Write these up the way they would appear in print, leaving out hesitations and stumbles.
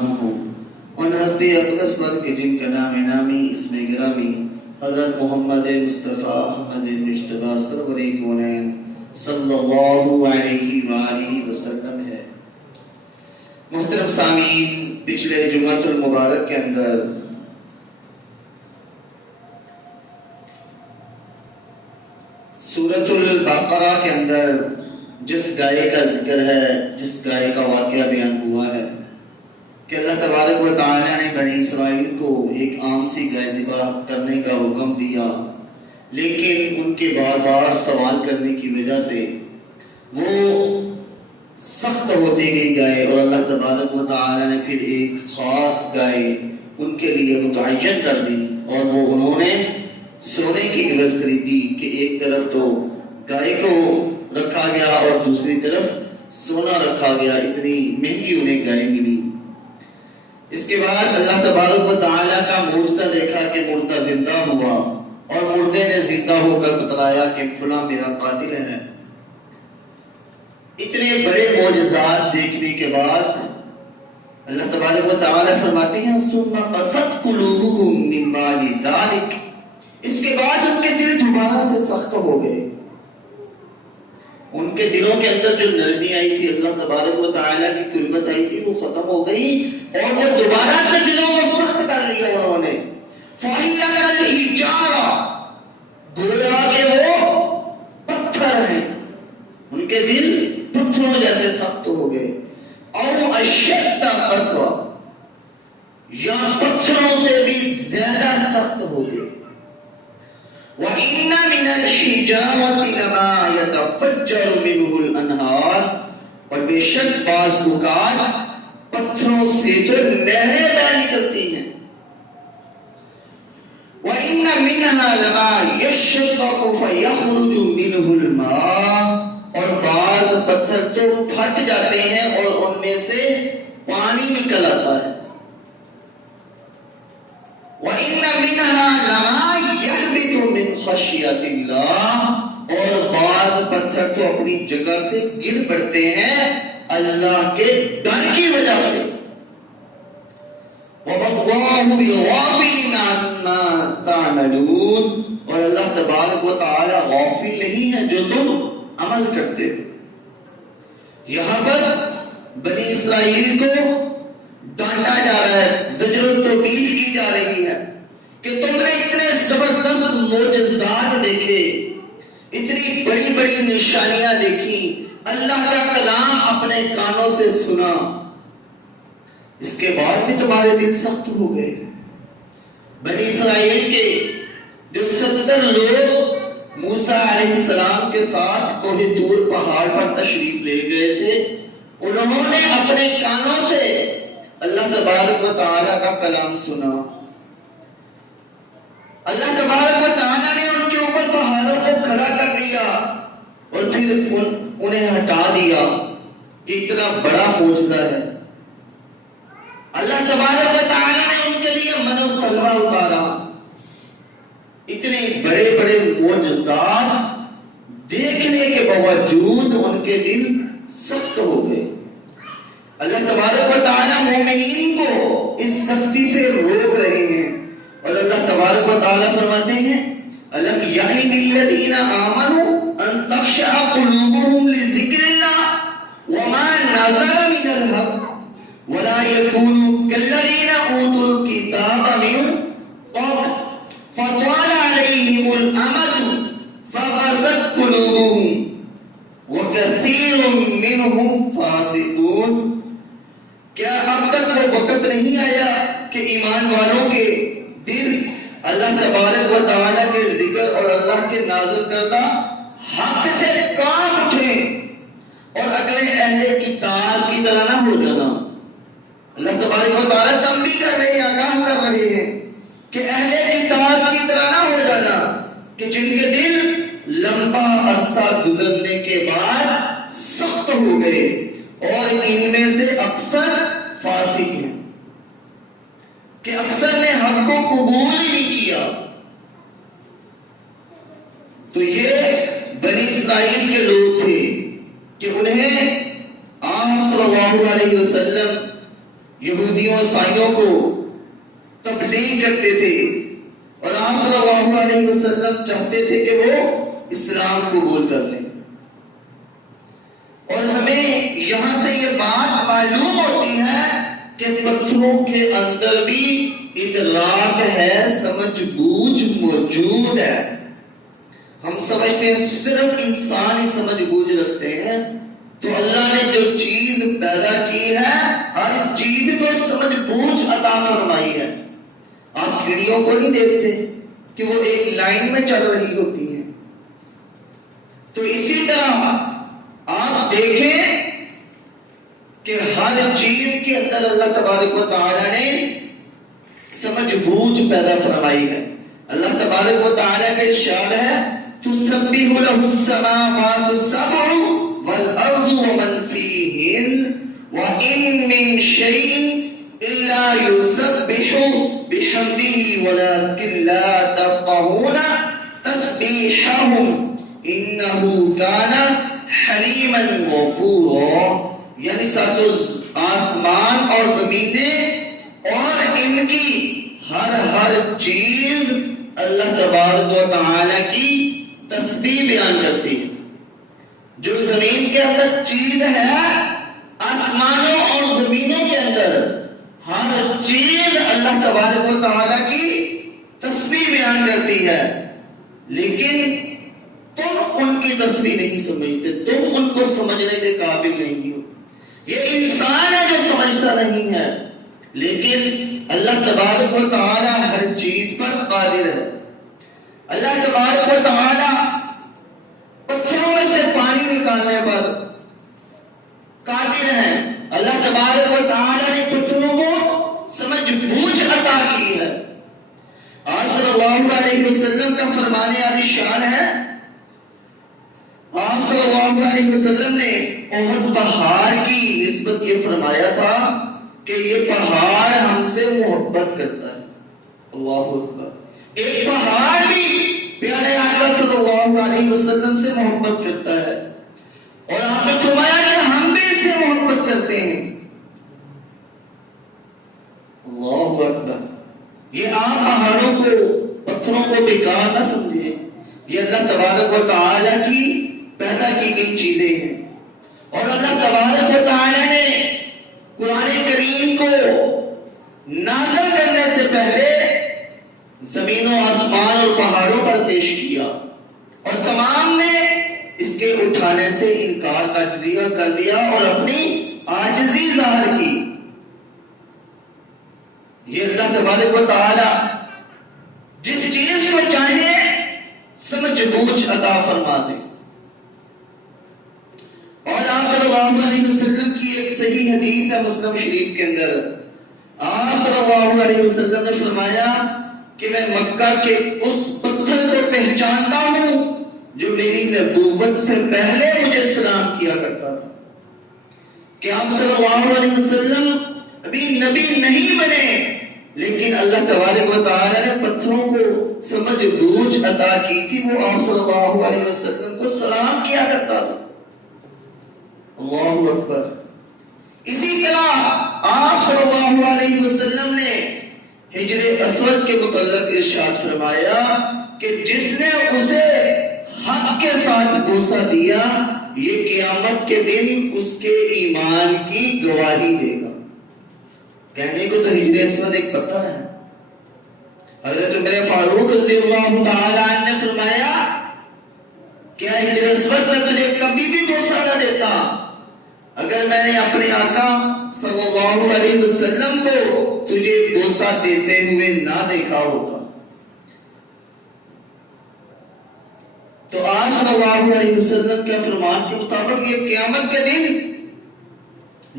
ان ہستی اقدس پر کہ جن کا نام نامی اسم گرامی حضرت محمد مصطفیٰ احمد مجتبیٰ سرور کونین صلی اللہ علیہ وآلہ وسلم ہے۔ محترم سامعین، پچھلے جمعۃ المبارک کے اندر سورۃ البقرہ کے اندر جس گائے کا ذکر ہے، جس گائے کا واقعہ بیان ہوا ہے کہ اللہ تبارک و تعالیٰ نے بنی اسرائیل کو ایک عام سی گائے ذبح کرنے کا حکم دیا، لیکن ان کے بار بار سوال کرنے کی وجہ سے وہ سخت ہوتی گئی گائے، اور اللہ تبارک و تعالیٰ نے پھر ایک خاص گائے ان کے لیے متعین کر دی، اور وہ انہوں نے سونے کی عوض خریدی کہ ایک طرف تو گائے کو رکھا گیا اور دوسری طرف سونا رکھا گیا۔ اتنی مہنگی انہیں گائے ملی۔ اس کے بعد اللہ تبارک و تعالیٰ کا معجزہ دیکھا کہ مردہ زندہ ہوا، اور مردے نے زندہ ہو کر بتلایا کہ فلاں میرا قاتل ہے۔ اتنے بڑے معجزات دیکھنے کے بعد اللہ تبارک و تعالیٰ فرماتے ہیں ثم قست قلوبکم من بعد ذلک، اس کے بعد ان کے دل دوبارہ سے سخت ہو گئے۔ ان کے دلوں کے اندر جو نرمی آئی تھی، اللہ تبارک و تعالیٰ کی قربت آئی تھی، وہ ختم ہو گئی، اور وہ دوبارہ سے دلوں کو سخت کر لیا انہوں نے۔ فَهِيَ كَالْحِجَارَةِ، گویا کہ وہ پتھر ہیں، ان کے دل پتھروں جیسے سخت ہو گئے۔ أَوْ أَشَدَّ قَسْوَةً، یا پتھروں سے بھی زیادہ سخت ہو گئے۔ وَإِنَّ مِنَ الْحِجَارَةِ لَمَا يَتَفَجَّرُ مِنْهُ الْأَنْهَارُ، اور بے شک بعض اوقات پتھروں سے تو نہریں بہ نکلتی ہیں۔ وَإِنَّ مِنْهَا لَمَا يَشَّقَّقُ فَيَخْرُجُ مِنْهُ الْمَاءُ، اور بعض پتھر تو پھٹ جاتے ہیں اور ان میں سے پانی نکل آتا ہے۔ وَإِنَّ مِنْهَا لَمَا يَهْبِطُ مِنْ خَشْيَةِ اللَّهِ، اور بعض پتھر تو اپنی جگہ سے گر پڑتے ہیں اللہ کے ڈر کی وجہ سے۔ وَاللَّهُ بِغَافِلٍ عَمَّا تَعْمَلُونَ، اور اللہ تبارک و تعالی غافل نہیں ہے جو تم عمل کرتے ہو۔ یہاں پر بنی اسرائیل کو ڈانٹا جا رہا ہے، زجر و توبیخ کی جا رہی ہے کہ تم نے اتنے زبردست معجزات دیکھے، اتنی بڑی بڑی نشانیاں دیکھی، اللہ کا کلام اپنے کانوں سے سنا، اس کے بعد بھی تمہارے دل سخت ہو گئے۔ بنی اسرائیل کے جو 70 لوگ موسیٰ علیہ السلام کے ساتھ کوہ طور پہاڑ پر تشریف لے گئے تھے، انہوں نے اپنے کانوں سے اللہ تبارک و تعالیٰ کا کلام سنا۔ اللہ تبارک و تعالیٰ نے ان کے اوپر پہاڑوں کو کھڑا کر دیا اور پھر انہیں ہٹا دیا۔ یہ اتنا بڑا معجزہ ہے۔ اللہ تبارک و تعالیٰ نے ان کے لیے من و سلوہ اتارا۔ اتنے بڑے بڑے معجزات دیکھنے کے باوجود ان کے دل سخت ہو گئے۔ اللہ تبارک و تعالیٰ مومنین کو اس سختی سے روک رہے ہیں، اور اللہ تبارک و تعالیٰ فرماتے ہیں أَلَمْ يَعْنِ لِلَّذِينَ آمَنُوا أَن تَخْشَعَ قُلُوبُهُمْ لِذِكْرِ اللَّهِ وَمَا نَزَلَ مِنَ الْحَقِّ وَلَا يَكُونُوا كَالَّذِينَ أُوتُوا الْكِتَابَ مِن قَبْلُ فَطَالَ عَلَيْهِمُ الْأَمَدُ فَقَسَتْ قُلُوبُهُمْ وَكَثِيرٌ مِّنْهُمْ فَاسِقُونَ۔ کیا اب تک وہ وقت نہیں آیا کہ ایمان والوں کے دل اللہ تبارک و تعالیٰ کے ذکر اور اللہ کے نازل کردہ حق سے کانپ اٹھیں اور اگلے اہل کتاب کی طرح نہ ہو جانا؟ اللہ تبارک و تعالیٰ تنبیہ کر رہے ہیں، آگاہ کر رہے ہیں کہ اہل کتاب کی طرح نہ ہو جانا کہ جن کے دل لمبا عرصہ گزرنے کے بعد سخت ہو گئے، اور ان میں سے اکثر فاسق ہیں کہ اکثر نے حق کو قبول ہی نہیں کیا۔ تو یہ بنی اسرائیل کے لوگ تھے کہ انہیں آپ صلی اللہ علیہ وسلم یہودیوں عیسائیوں کو تبلیغ کرتے تھے، اور آپ صلی اللہ علیہ وسلم چاہتے تھے کہ وہ اسلام قبول کر لیں۔ اور ہمیں یہاں سے یہ بات معلوم ہوتی ہے کہ پتھروں کے اندر بھی ادراک ہے، سمجھ بوجھ موجود ہے۔ ہم سمجھتے ہیں صرف انسان ہی سمجھ بوجھ رکھتے ہیں، تو اللہ نے جو چیز پیدا کی ہے ہر چیز کو سمجھ بوجھ عطا فرمائی ہے۔ آپ کیڑیوں کو نہیں دیکھتے کہ وہ ایک لائن میں چل رہی ہوتی ہیں، تو اسی طرح آپ دیکھیں کہ ہر چیز کے اندر اللہ تبارک و تعالی نے سمجھ بوجھ پیدا فرمائی ہے۔ اللہ تبارک و تعالی کا ارشاد ہے تسبح له السماوات السبع والارض ومن فيهن وان من شيء الا يسبح بحمده ولكن لا تفقهون تسبيحهم انه كان حلیما غفورا، یعنی ساتوں آسمان اور زمینیں اور ان کی ہر چیز اللہ تبارک و تعالی کی تسبیح بیان کرتی ہے۔ جو زمین کے اندر چیز ہے، آسمانوں اور زمینوں کے اندر ہر چیز اللہ تبارک و تعالی کی تسبیح بیان کرتی ہے، لیکن تم ان کی تسبیح نہیں سمجھتے، تم ان کو سمجھنے کے قابل نہیں ہو۔ یہ انسان ہے جو سمجھتا نہیں ہے، لیکن اللہ تبارک و تعالی ہر چیز پر قادر ہے۔ اللہ تبارک و تعالی پتھروں میں سے پانی نکالنے پر قادر ہے۔ اللہ تبارک و تعالی نے پتھروں کو سمجھ بوجھ عطا کی ہے۔ آپ صلی اللہ علیہ وسلم کا فرمانے والی شان ہے، آپ صلی اللہ علیہ وسلم نے احد پہاڑ کی نسبت یہ فرمایا تھا کہ یہ پہاڑ ہم سے محبت کرتا ہے۔ اللہ اکبر، ایک پہاڑ بھی پیارے آقا صلی اللہ علیہ وسلم سے محبت کرتا ہے، اور آپ نے فرمایا کہ ہم بھی اس سے محبت کرتے ہیں۔ اللہ اکبر، یہ آپ پہاڑوں کو پتھروں کو بیکار نہ سمجھیں، یہ اللہ تبارک و تعالی کی پیدا کی گئی چیزیں ہیں، اور اللہ تبارک و تعالی نے قرآن کریم کو نازل کرنے سے پہلے زمین و آسمان اور پہاڑوں پر پیش کیا، اور تمام نے اس کے اٹھانے سے انکار کر دیا اور اپنی عاجزی ظاہر کی۔ یہ اللہ تبارک و تعالی جس چیز کو چاہے سمجھ بوجھ عطا فرما دے۔ اور آپ صلی اللہ علیہ وسلم کی ایک صحیح حدیث ہے مسلم شریف کے اندر، آپ صلی اللہ علیہ وسلم نے فرمایا کہ میں مکہ کے اس پتھر کو پہچانتا ہوں جو میری نبوت سے پہلے مجھے سلام کیا کرتا تھا، کہ آپ صلی اللہ علیہ وسلم ابھی نبی نہیں بنے، لیکن اللہ تبارک و تعالی نے پتھروں کو سمجھ بوجھ عطا کی تھی، وہ آپ صلی اللہ علیہ وسلم کو سلام کیا کرتا تھا۔ اللہ اکبر۔ اسی طرح آپ صلی اللہ علیہ وسلم نے حجر اسود کے متعلق ارشاد فرمایا کہ جس نے اسے حق کے ساتھ بوسہ دیا یہ قیامت کے دن اس کے ایمان کی گواہی دے گا۔ کہنے کو تو حجر اسود ایک پتھر ہے، حضرت عمر فاروق رضی اللہ تعالی عنہ نے فرمایا کیا حجر اسود میں تجھے کبھی بھی بوسہ نہ دیتا اگر میں نے اپنے آقا صلی اللہ علیہ وسلم کو تجھے بوسہ دیتے ہوئے نہ دیکھا ہوتا۔ تو آپ صلی اللہ علیہ وسلم کے فرمان کے مطابق یہ قیامت کے دن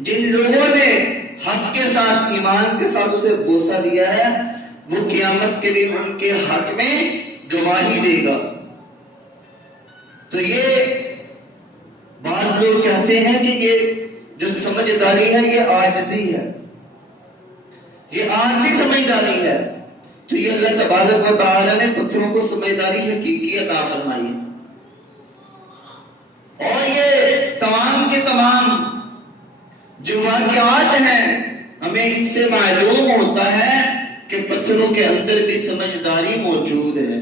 جن لوگوں نے حق کے ساتھ ایمان کے ساتھ اسے بوسہ دیا ہے وہ قیامت کے دن ان کے حق میں گواہی دے گا۔ تو یہ بعض لوگ کہتے ہیں کہ یہ جو سمجھداری ہے یہ عاجزی ہے، یہ عارضی سمجھداری ہے، تو یہ اللہ تبارک و تعالی نے پتھروں کو سمجھداری حقیقی عطا فرمائی ہے۔ اور یہ تمام کے تمام جو واقعات ہیں ہمیں ان سے معلوم ہوتا ہے کہ پتھروں کے اندر بھی سمجھداری موجود ہے۔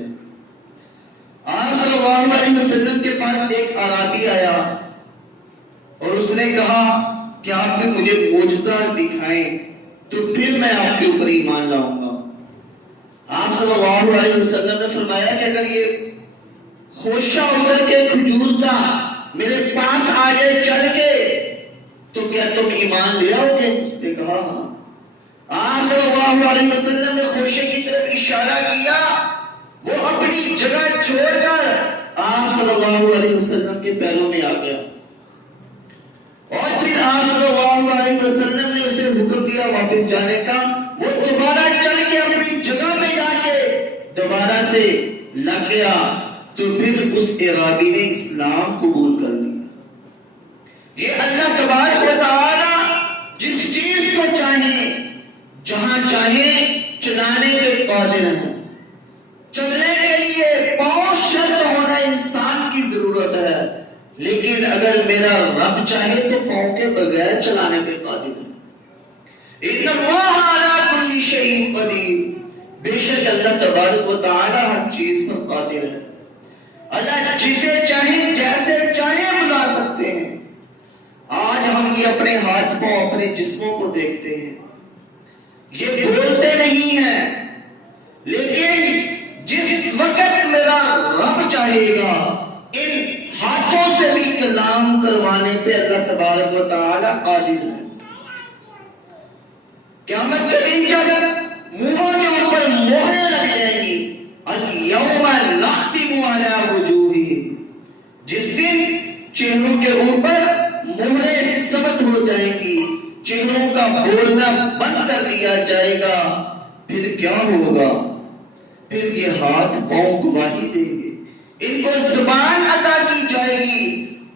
آپ صلی اللہ علیہ وسلم کے پاس ایک اعرابی آیا اور اس نے کہا کہ آپ بھی مجھے معجزہ دکھائیں تو پھر میں آپ کے اوپر ایمان لاؤں گا۔ آپ صلی اللہ علیہ وسلم نے فرمایا کہ اگر یہ خوشہ اتر کے کھجور کا میرے پاس آ جائے چل کے تو کیا تم ایمان لے آؤ گے؟ اس نے کہا ہاں۔ آپ صلی اللہ علیہ وسلم نے خوشے کی طرف اشارہ کیا، وہ اپنی جگہ چھوڑ کر آپ صلی اللہ علیہ وسلم کے پیروں میں آ گیا، اور پھر آپ صلی اللہ علیہ وسلم نے اسے حکم دیا واپس جانے کا۔ وہ دوبارہ چل کے اپنی جگہ میں جا کے دوبارہ سے لگ گیا، تو پھر اس اعرابی نے اسلام قبول کر لیا۔ یہ اللہ تبارک و تعالی جس چیز کو چاہے جہاں چاہے چلانے پہ قادر ہے۔ چلنے کے لیے پاؤں شرط ہونا انسان کی ضرورت ہے، لیکن اگر میرا رب چاہے تو پاؤں کے بغیر چلانے پہ قادر ہے۔ ان اللہ علی کل شیء قدیر، بے شک اللہ تبارک و تعالی ہر چیز پر قادر ہے۔ اللہ جسے چاہے جیسے چاہے بلا سکتے ہیں۔ آج ہم یہ اپنے ہاتھ کو اپنے جسموں کو دیکھتے ہیں، یہ بولتے نہیں ہیں، لیکن جس وقت میرا رب چاہے گا ان ہاتھوں سے بھی کلام کروانے پہ اللہ تبارک و تعالی قادر ہے۔ قیامت کے دن جب منہوں کے اوپر مہریں لگ جائیں گی، الیوم نختم علی وجوہہم، جس دن چہروں کے اوپر مہریں ثبت ہو جائیں گی، چہروں کا بولنا بند کر دیا جائے گا، پھر کیا ہوگا؟ پھر یہ ہاتھ پاؤں گواہی دیں گے، ان کو زبان عطا کی جائے گی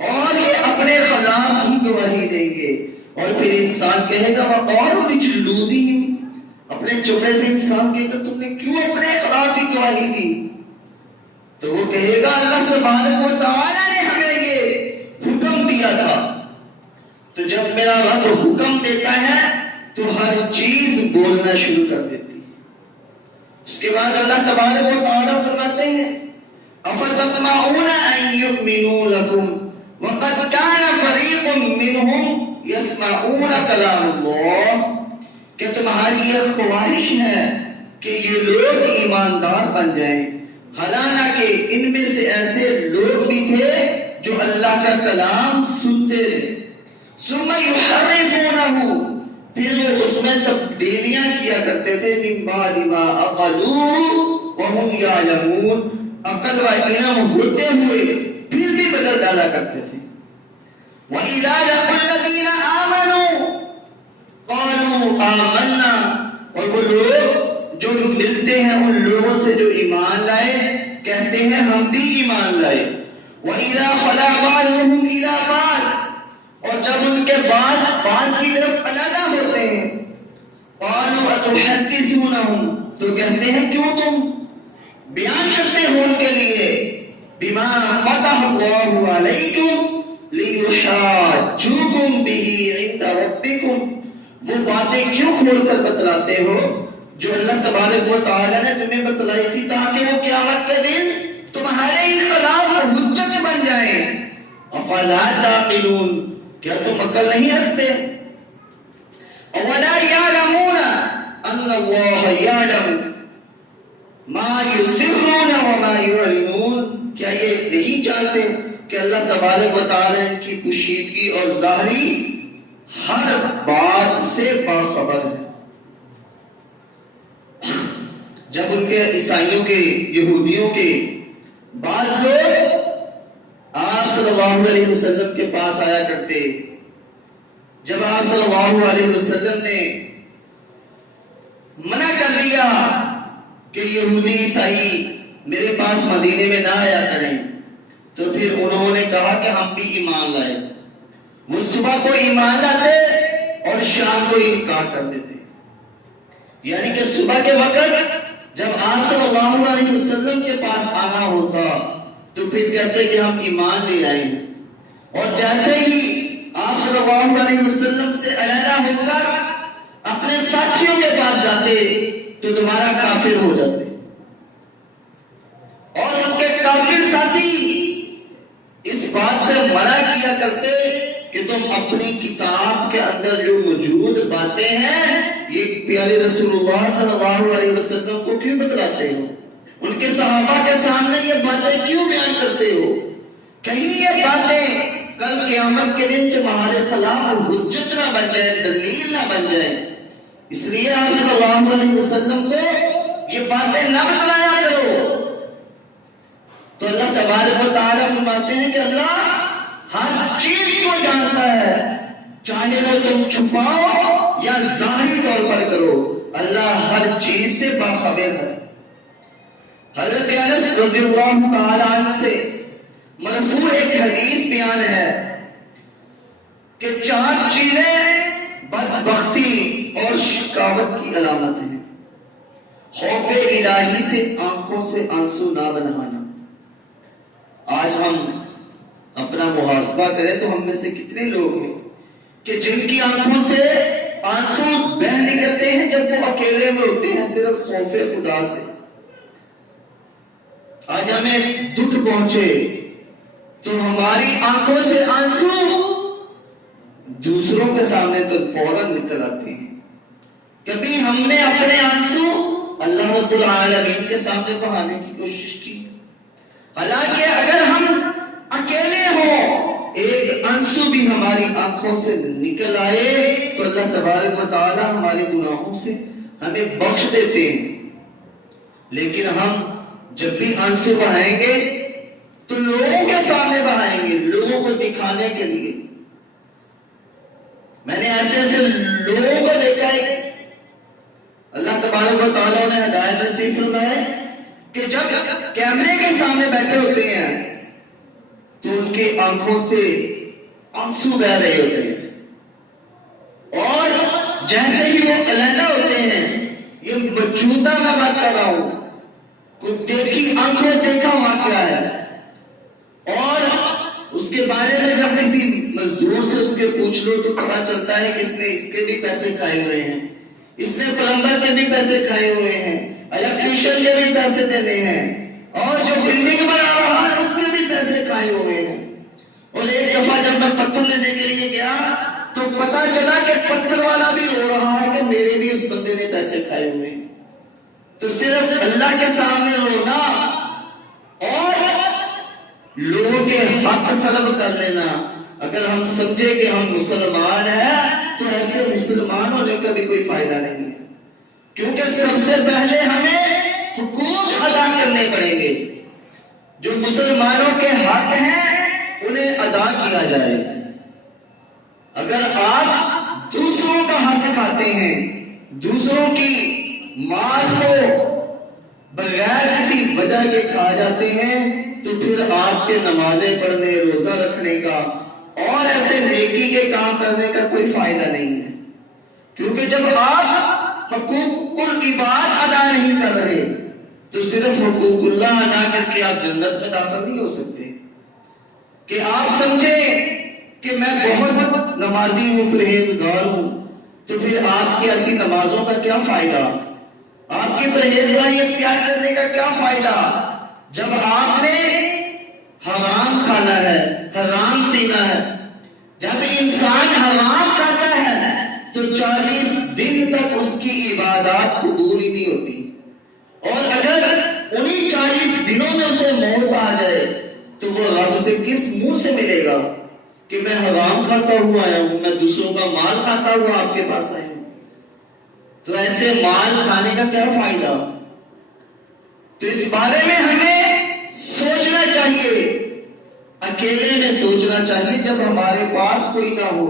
اور یہ اپنے خلاف ہی گواہی دیں گے۔ اور پھر انسان کہے گا وَقَالُوا لِجُلُودِهِمْ، اپنے چمڑے سے انسان کہے گا تم نے کیوں اپنے خلاف ہی گواہی دی؟ تو وہ کہے گا اللہ تبارک و تعالی نے ہمیں یہ حکم دیا تھا۔ تو جب میرا رب حکم دیتا ہے تو ہر چیز بولنا شروع کر دیتی ہے۔ اس کے بعد اللہ تبارک و تعالی فرماتے ہیں أَفَتَطْمَعُونَ أَن يُؤْمِنُوا لَكُمْ وَقَدْ كَانَ فَرِيقٌ مِّنْهُمْ يَسْمَعُونَ كَلَامَ اللَّهِ، کہ تمہاری یہ خواہش ہے کہ یہ لوگ ایماندار بن جائیں، حالانکہ ان میں سے ایسے لوگ بھی تھے جو اللہ کا کلام سنتے تھے، ثُمَّ يُحَرِّفُونَهُ، پھر وہ اس میں تبدیلیاں کیا کرتے تھے، مِن بَعْدِ مَا عَقَلُوهُ وَهُمْ يَعْلَمُونَ، عقل و علم ہوتے ہوئے پھر بھی بدل ڈالا کرتے تھے۔ وَإِذَا لَقُوا الَّذِينَ آمَنُوا قَالُوا آمَنَّا، اور وہ لوگ جو ملتے ہیں ان لوگوں سے جو ایمان لائے کہتے ہیں ہم بھی ایمان لائے۔ وَإِذَا خَلَا بَعْضُهُمْ إِلَىٰ بَعْضٍ، اور جب ان کے بعض کی طرف علیحدہ ہوتے ہیں، قَالُوا أَتُحَدِّثُونَهُمْ، تو کہتے ہیں کیوں تم بیان کرتے ہو ان کے لیے، بِمَا فَتَحَ اللَّهُ عَلَيْكُمْ لِيُحَاجُّوكُمْ بِهِ عِندَ رَبِّكُمْ، وہ باتیں کیوں کھول کر بتلاتے ہو جو اللہ تبارک و تعالی نے تمہیں بتلائی تھی، تاکہ وہ قیامت کے دن تمہارے ہی خلاف حجت بن جائیں۔ أَفَلَا تَعْقِلُونَ، کیا تم عقل نہیں رکھتے؟ أَوَلَا يَعْلَمُونَ أَنَّ اللَّهَ يَعْلَمُ مَا يُسِرُّونَ وَمَا يُعْلِنُونَ، کیا یہ نہیں جانتے کہ اللہ تبارک و تعالی ان کی پوشیدگی اور ظاہری ہر بات سے باخبر ہے۔ جب ان کے عیسائیوں کے یہودیوں کے بعض لوگ آپ صلی اللہ علیہ وسلم کے پاس آیا کرتے، جب آپ صلی اللہ علیہ وسلم نے منع کر دیا کہ یہودی عیسائی میرے پاس مدینے میں نہ آیا کریں، تو پھر انہوں نے کہا کہ ہم بھی ایمان لائے۔ وہ صبح کو ایمان لاتے اور شام کو انکار کر دیتے، یعنی کہ صبح کے وقت جب آپ صلی اللہ علیہ وسلم کے پاس آنا ہوتا تو پھر کہتے کہ ہم ایمان لے آئے ہیں، اور جیسے ہی آپ صلی اللہ علیہ وسلم سے علیحدہ ہو کر اپنے ساتھیوں کے پاس جاتے تو دوبارہ کافر ہو جاتے، اور ان کے کافر ساتھی اس بات سے منع کیا کرتے کہ تم اپنی کتاب کے اندر جو موجود باتیں ہیں یہ پیارے رسول اللہ صلی اللہ علیہ وسلم کو کیوں بتلاتے ہو؟ ان کے صحابہ کے سامنے یہ باتیں کیوں بیان کرتے ہو؟ کہیں یہ باتیں کل قیامت کے دن تمہارے خلاف حجت نہ بن جائے، دلیل نہ بن جائے، اس لیے آپ صلی اللہ علیہ وسلم کو یہ باتیں نہ بتلایا کرو۔ تو اللہ تبارک و تعالیٰ فرماتے ہیں کہ اللہ ہر چیز کو جانتا ہے، چاہے وہ تم چھپاؤ یا ظاہری طور پر کرو، اللہ ہر چیز سے باخبر ہے۔ حضرت انس رضی اللہ تعالیٰ عنہ سے مرفوع ایک حدیث بیان ہے کہ 4 چیزیں بدبختی اور شقاوت کی علامت ہیں۔ خوف الہی سے آنکھوں سے آنسو نہ بہانا۔ آج ہم اپنا محاسبہ کریں تو ہم میں سے کتنے لوگ ہیں کہ جن کی آنکھوں سے آنسو بہہ نکلتے ہیں جب وہ اکیلے میں ہوتے ہیں صرف خوف خدا سے۔ آج ہمیں دکھ پہنچے تو ہماری آنکھوں سے آنسو دوسروں کے سامنے تو فوراً نکل آتے ہیں۔ کبھی ہم نے اپنے آنسو اللہ رب العالمین کے سامنے بہانے کی کوشش کی؟ حالانکہ اگر ہم اکیلے ہوں، ایک آنسو بھی ہماری آنکھوں سے نکل آئے تو اللہ تبارک و تعالی ہمارے گناہوں سے ہمیں بخش دیتے ہیں۔ لیکن ہم جب بھی آنسو بہائیں گے تو لوگوں کے سامنے بہائیں گے، لوگوں کو دکھانے کے لیے۔ میں نے ایسے لوگوں کو دیکھا ہے، اللہ تبارک و تعالیٰ نے ہدایت نصیب فرمائے کہ جب کیمرے کے سامنے بیٹھے ہوتے ہیں تو ان کی آنکھوں سے آنسو بہ رہے ہوتے ہیں، اور جیسے ہی وہ علیحدہ ہوتے ہیں، یہ موجودہ میں بات کر رہا ہوں، کوئی دیکھی آنکھوں دیکھا واقعہ ہے، اور اس کے بارے میں جب کسی مزدور سے اس کے پوچھ لو تو پتا چلتا ہے کہ اس نے اس کے بھی پیسے کھائے ہوئے ہیں، اس نے پلمبر کے بھی پیسے کھائے ہوئے ہیں، الیکٹریشین کے بھی پیسے دینے ہیں، اور جو بلڈنگ بنا رہا ہے اس کے بھی پیسے کھائے ہوئے ہیں۔ اور ایک دفعہ جب میں پتھر لینے کے لیے گیا تو پتا چلا کہ پتھر والا بھی رو رہا ہے کہ میرے بھی اس بندے نے پیسے کھائے ہوئے ہیں۔ تو صرف اللہ کے سامنے رونا اور لوگوں کے حق سلب کر لینا، اگر ہم سمجھے کہ ہم مسلمان ہیں تو ایسے مسلمان ہونے کا بھی کوئی فائدہ نہیں ہے، کیونکہ سب سے پہلے ہمیں حقوق ادا کرنے پڑیں گے۔ جو مسلمانوں کے حق ہیں انہیں ادا کیا جائے۔ اگر آپ دوسروں کا حق کھاتے ہیں، دوسروں کی مال کو بغیر کسی وجہ کے کھا جاتے ہیں تو پھر آپ کے نمازیں پڑھنے، روزہ رکھنے کا اور ایسے نیکی کے کام کرنے کا کوئی فائدہ نہیں ہے، کیونکہ جب آپ حقوق العباد ادا نہیں کر رہے تو صرف حقوق اللہ ادا کر کے آپ جنت میں داخل نہیں ہو سکتے۔ کہ آپ سمجھیں کہ میں بہت نمازی ہوں، پرہیزگار ہوں، تو پھر آپ کی ایسی نمازوں کا کیا فائدہ؟ آپ کی پرہیزگاری اختیار کرنے کا کیا فائدہ جب آپ نے حرام کھانا ہے، حرام پینا ہے؟ جب انسان حرام کھاتا ہے تو 40 دن تک اس کی عبادات قبول ہی نہیں ہوتی، اور اگر انہی 40 دنوں میں اسے موت آ جائے تو وہ رب سے کس منہ سے ملے گا کہ میں حرام کھاتا ہوا آیا ہوں، میں دوسروں کا مال کھاتا ہوا آپ کے پاس آیا ہوں؟ تو ایسے مال کھانے کا کیا فائدہ؟ تو اس بارے میں ہمیں سوچنا چاہیے، اکیلے میں سوچنا چاہیے جب ہمارے پاس کوئی نہ ہو۔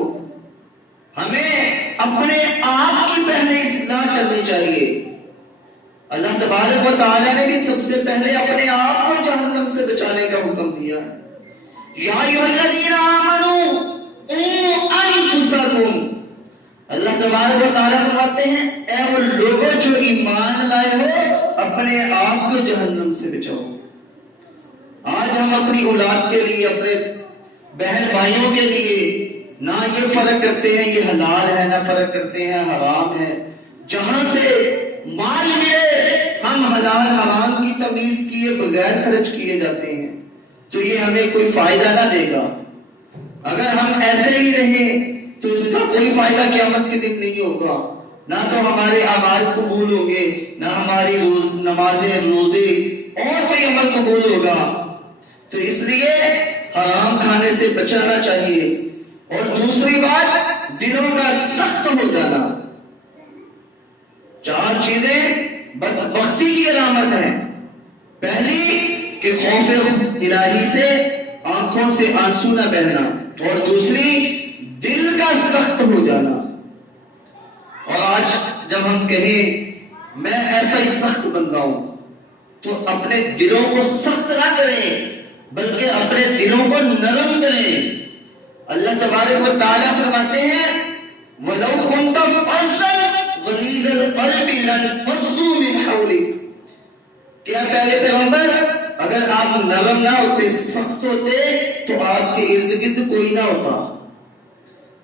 ہمیں اپنے آپ کی پہلے اصلاح کرنی چاہیے۔ اللہ تبارک و تعالیٰ نے بھی سب سے پہلے اپنے آپ کو جہنم سے بچانے کا حکم دیا۔ یا ایھا الذین آمنوا قوا انفسکم، اللہ تبارک و تعالیٰ فرماتے ہیں اے وہ لوگوں جو ایمان لائے ہو، اپنے آپ کو جہنم سے بچاؤ۔ آج ہم اپنی اولاد کے لیے، اپنے بہن بھائیوں کے لیے نہ یہ فرق کرتے ہیں یہ حلال ہے، نہ فرق کرتے ہیں حرام ہے. جہاں سے مال ملے ہم حلال حرام کی تمیز کیے بغیر خرچ کیے جاتے ہیں، تو یہ ہمیں کوئی فائدہ نہ دے گا. اگر ہم ایسے ہی رہیں تو اس کا کوئی فائدہ قیامت کے دن نہیں ہوگا. نہ تو ہمارے اعمال قبول ہوں گے، نہ ہماری نمازیں روزے اور کوئی عمل قبول ہوگا. تو اس لیے حرام کھانے سے بچانا چاہیے. اور دوسری بات، دلوں کا سخت ہو جانا. 4 چیزیں بدبختی کی علامت ہیں. پہلی کہ خوف الہی سے آنکھوں سے آنسو نہ بہنا، اور دوسری دل کا سخت ہو جانا. اور آج جب ہم کہیں میں ایسا ہی سخت بندہ ہوں، تو اپنے دلوں کو سخت نہ کریں بلکہ اپنے دلوں کو نرم کریں. اللہ تبارک و تعالیٰ فرماتے ہیں وَلَوْ كُنْتَ فَظًّا غَلِيظَ الْقَلْبِ لَانفَضُّوا مِنْ حَوْلِكَ، کیا پیارے پیغمبر اگر آپ نرم نہ ہوتے، سخت ہوتے، تو آپ کے ارد گرد کوئی نہ ہوتا.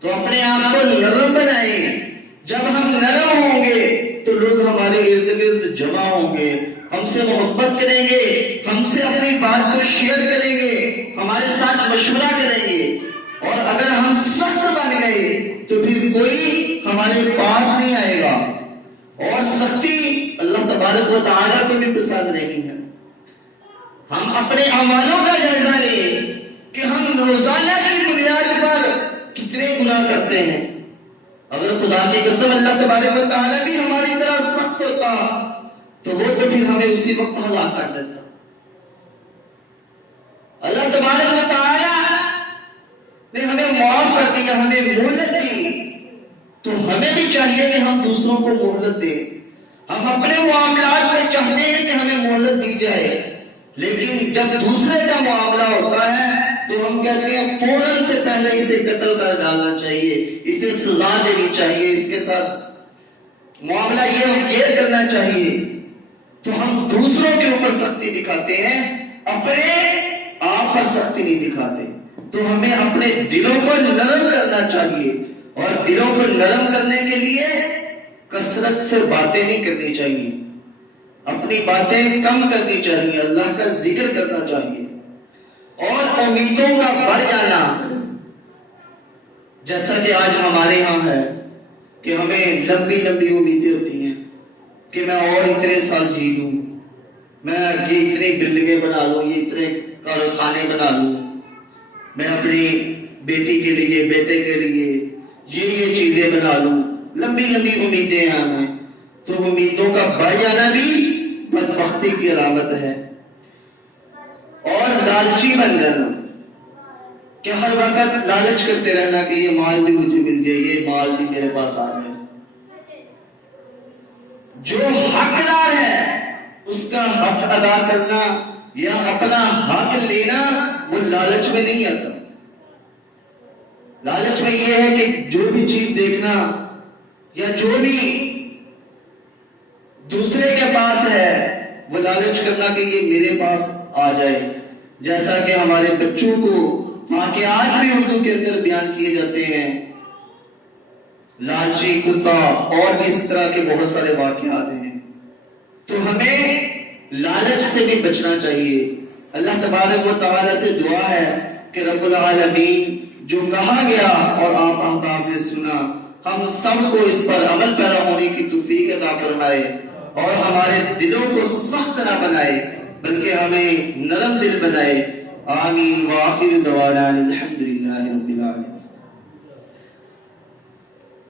تو اپنے آپ کو نرم بنائیں. جب ہم نرم ہوں گے تو لوگ ہمارے ارد گرد جمع ہوں گے، ہم سے محبت کریں گے، ہم سے اپنی بات کو شیئر کریں گے، ہمارے ساتھ مشورہ کریں گے. اور اگر ہم سخت بن گئے تو پھر کوئی ہمارے پاس نہیں آئے گا. اور سختی اللہ تبارک و تعالیٰ کو بھی پسند نہیں ہے. ہم اپنے اعمالوں کا جائزہ لیں کہ ہم روزانہ کی بنیاد پر کتنے گناہ کرتے ہیں. اگر خدا کی قسم اللہ تبارک و تعالیٰ بھی ہماری طرح سخت ہوتا تو وہ تو پھر ہمیں اسی وقت ہلاک کر دیتا. اللہ تبارک و تعالیٰ نے ہمیں معاف کر دیا، ہمیں مہلت دی، تو ہمیں بھی چاہیے کہ ہم دوسروں کو مہلت دیں. ہم اپنے معاملات میں چاہتے ہیں کہ ہمیں مہلت دی جائے، لیکن جب دوسرے کا معاملہ ہوتا ہے تو ہم کہتے ہیں فوراً سے پہلے اسے قتل کر ڈالنا چاہیے، اسے سزا دینی چاہیے، اس کے ساتھ معاملہ یہ کرنا چاہیے. تو ہم دوسروں کے اوپر سختی دکھاتے ہیں، اپنے آپ پر سختی نہیں دکھاتے. تو ہمیں اپنے دلوں کو نرم کرنا چاہیے، اور دلوں کو نرم کرنے کے لیے کثرت سے باتیں نہیں کرنی چاہیے، اپنی باتیں کم کرنی چاہیے، اللہ کا ذکر کرنا چاہیے. اور امیدوں کا بڑھ جانا، جیسا کہ آج ہمارے ہاں ہے کہ ہمیں لمبی لمبی امیدیں ہوتی ہیں کہ میں اور اتنے سال جی لوں، میں یہ اتنے بلڈنگیں بنا لوں، یہ اتنے کارخانے بنا لوں، میں اپنی بیٹی کے لیے، بیٹے کے لیے یہ چیزیں بنا لوں. لمبی لمبی امیدیں ہیں ہمیں. تو امیدوں کا بڑھ جانا بھی بدبختی کی علامت ہے. اور لالچی بن جانا کہ ہر وقت لالچ کرتے رہنا کہ یہ مال بھی مجھے مل جائے، یہ مال بھی میرے پاس آ جائے. جو حقدار ہے اس کا حق ادا کرنا یا اپنا حق لینا وہ لالچ میں نہیں آتا. لالچ میں یہ ہے کہ جو بھی چیز دیکھنا یا جو بھی دوسرے کے پاس ہے وہ لالچ کرنا کہ یہ میرے پاس آ جائے. جیسا کہ ہمارے بچوں کو واقعات بھی اردو کے اندر بیان کیے جاتے ہیں، لالچی کتا اور بھی اس طرح کے بہت سارے واقعات ہیں. تو ہمیں لالچ سے بھی بچنا چاہیے. اللہ تبارک و تعالیٰ سے دعا ہے کہ رب العالمین جو کہا گیا اور آپ احباب نے سنا، ہم سب کو اس پر عمل پیرا ہونے کی توفیق عطا فرمائے، اور ہمارے دلوں کو سخت نہ بنائے بلکہ ہمیں نرم دل بنائے. آمین. وآخر دعوانا الحمدللہ رب العالمین.